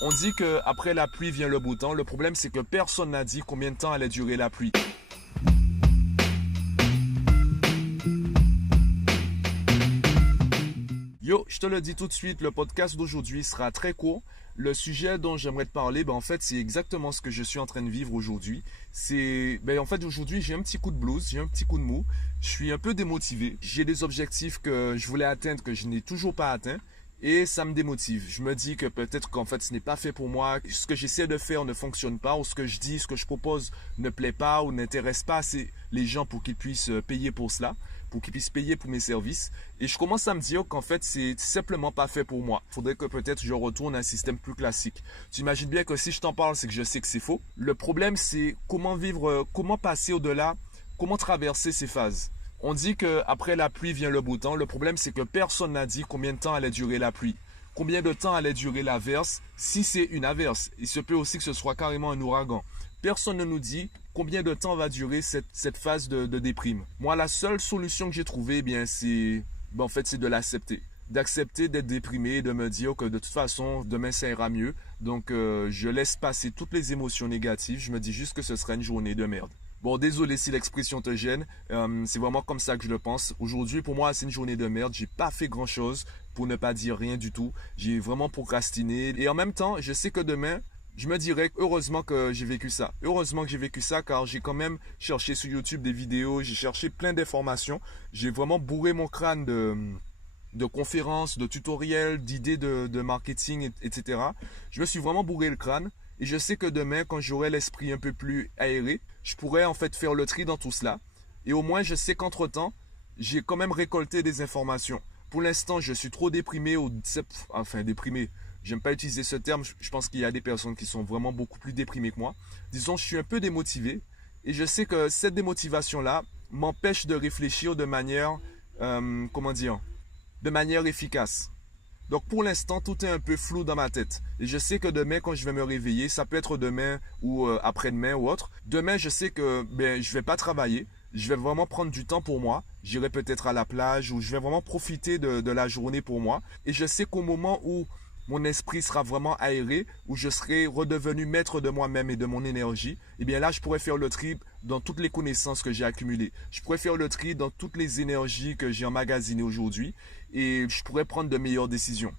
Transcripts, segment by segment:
On dit qu'après la pluie vient le beau temps. Le problème, c'est que personne n'a dit combien de temps allait durer la pluie. Yo, je te le dis tout de suite, le podcast d'aujourd'hui sera très court. Le sujet dont j'aimerais te parler, en fait, c'est exactement ce que je suis en train de vivre aujourd'hui. Aujourd'hui, j'ai un petit coup de blues, j'ai un petit coup de mou. Je suis un peu démotivé. J'ai des objectifs que je voulais atteindre que je n'ai toujours pas atteints. Et ça me démotive. Je me dis que peut-être qu'en fait ce n'est pas fait pour moi. Ce que j'essaie de faire ne fonctionne pas. Ou ce que je dis, ce que je propose ne plaît pas ou n'intéresse pas assez les gens pour qu'ils puissent payer pour cela. Pour qu'ils puissent payer pour mes services. Et je commence à me dire qu'en fait c'est simplement pas fait pour moi. Il faudrait que peut-être je retourne à un système plus classique. Tu imagines bien que si je t'en parle, c'est que je sais que c'est faux. Le problème c'est comment vivre, comment passer au-delà, comment traverser ces phases. On dit qu'après la pluie vient le beau temps. Le problème, c'est que personne n'a dit combien de temps allait durer la pluie. Combien de temps allait durer l'averse, si c'est une averse. Il se peut aussi que ce soit carrément un ouragan. Personne ne nous dit combien de temps va durer cette phase de déprime. Moi, la seule solution que j'ai trouvée, c'est de l'accepter. D'accepter d'être déprimé et de me dire que de toute façon, demain, ça ira mieux. Donc, je laisse passer toutes les émotions négatives. Je me dis juste que ce sera une journée de merde. Bon, désolé si l'expression te gêne, c'est vraiment comme ça que je le pense. Aujourd'hui, pour moi, c'est une journée de merde. J'ai pas fait grand-chose, pour ne pas dire rien du tout. J'ai vraiment procrastiné. Et en même temps, je sais que demain, je me dirais heureusement que j'ai vécu ça. Heureusement que j'ai vécu ça, car j'ai quand même cherché sur YouTube des vidéos, j'ai cherché plein d'informations. J'ai vraiment bourré mon crâne de conférences, de tutoriels, d'idées de marketing, etc. Je me suis vraiment bourré le crâne. Et je sais que demain, quand j'aurai l'esprit un peu plus aéré, je pourrai en fait faire le tri dans tout cela. Et au moins, je sais qu'entre-temps, j'ai quand même récolté des informations. Pour l'instant, je suis trop déprimé, déprimé. J'aime pas utiliser ce terme. Je pense qu'il y a des personnes qui sont vraiment beaucoup plus déprimées que moi. Disons, je suis un peu démotivé. Et je sais que cette démotivation-là m'empêche de réfléchir de manière, de manière efficace. Donc pour l'instant, tout est un peu flou dans ma tête. Et je sais que demain, quand je vais me réveiller, ça peut être demain ou après-demain ou autre. Demain, je sais que je vais pas travailler. Je vais vraiment prendre du temps pour moi. J'irai peut-être à la plage ou je vais vraiment profiter de la journée pour moi. Et je sais qu'au moment où mon esprit sera vraiment aéré, où je serai redevenu maître de moi-même et de mon énergie, et bien là, je pourrais faire le tri dans toutes les connaissances que j'ai accumulées. Je pourrais faire le tri dans toutes les énergies que j'ai emmagasinées aujourd'hui et je pourrais prendre de meilleures décisions.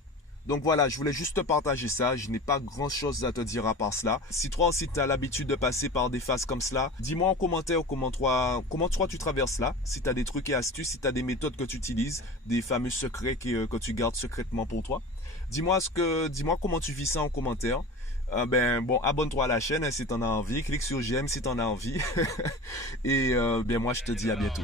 Donc voilà, je voulais juste te partager ça. Je n'ai pas grand chose à te dire à part cela. Si toi aussi tu as l'habitude de passer par des phases comme cela, dis-moi en commentaire comment toi tu traverses là. Si tu as des trucs et astuces, si tu as des méthodes que tu utilises, des fameux secrets que tu gardes secrètement pour toi. Dis-moi comment tu vis ça en commentaire. Abonne-toi à la chaîne si tu en as envie. Clique sur j'aime si tu en as envie. Et moi je te dis à bientôt.